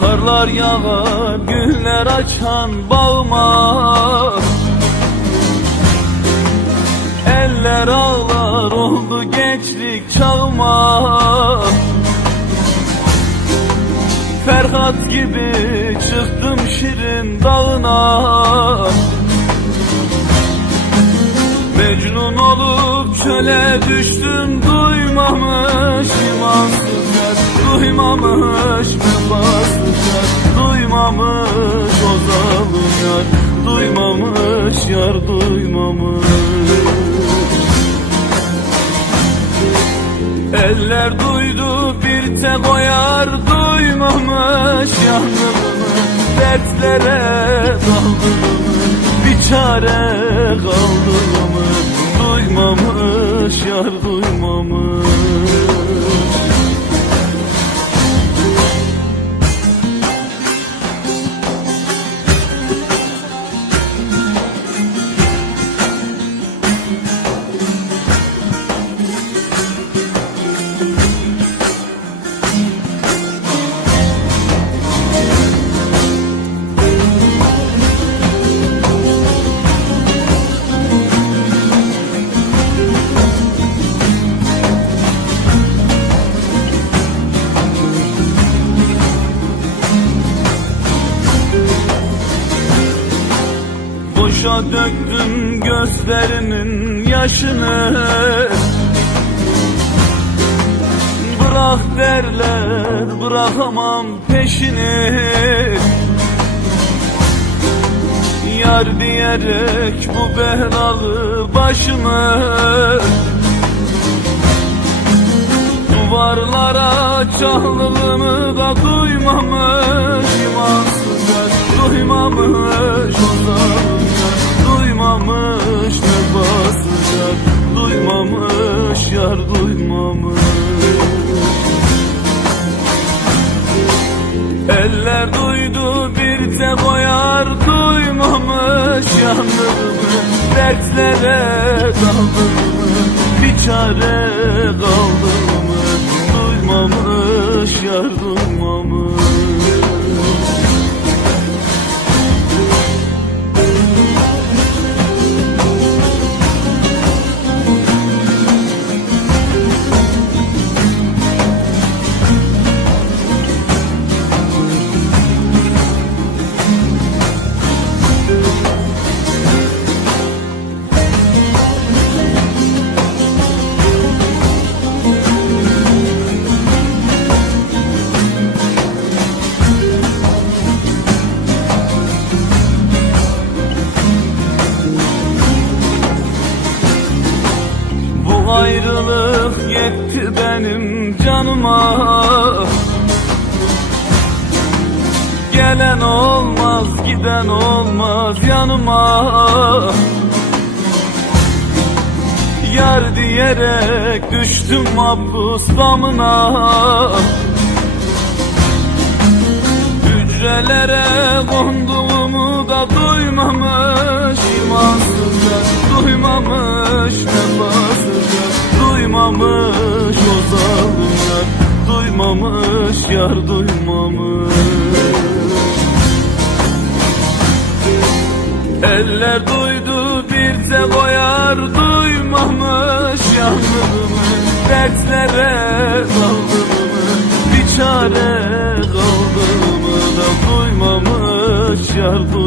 Kar yağar güller açan bağıma. Eller ağlar oldu gençlik çağıma. Ferhat gibi çıktım şirin dağına. Mecnun olup çöle düştüm duymamış Duymamış yar duymamış Eller duydu bir tek o yar duymamış yangınımı Dertlere daldığımı bir çare kaldığımı Duymamış yar duymamış Döktüm gözlerimin yaşını. Bırak derler bırakamam peşini. Yar diyerek bu belalı başımı. Duvarlara çağrılığımı da duymamış imansızlar Duymamış o zalimler Duymamış vefasızlar Duymamış yar duymamış. Eller duydu bir tek o yar duymamış yanlarımı Dertlere daldığımı bir çare kaldığımı Duymamış yar duymamış yetti benim canıma. Gelen olmaz giden olmaz yanıma. Yar diyerek düştüm mahpus damına Hücrelere konduğumu da duymamış imansızlar Duymamış vefasızlar Duymamış o zalimler Duymamış yar duymamış. Eller duydu bir tek o yar duymamış yangınımı Dertlere daldığımı bir çare kaldığımı da duymamış yar duymamış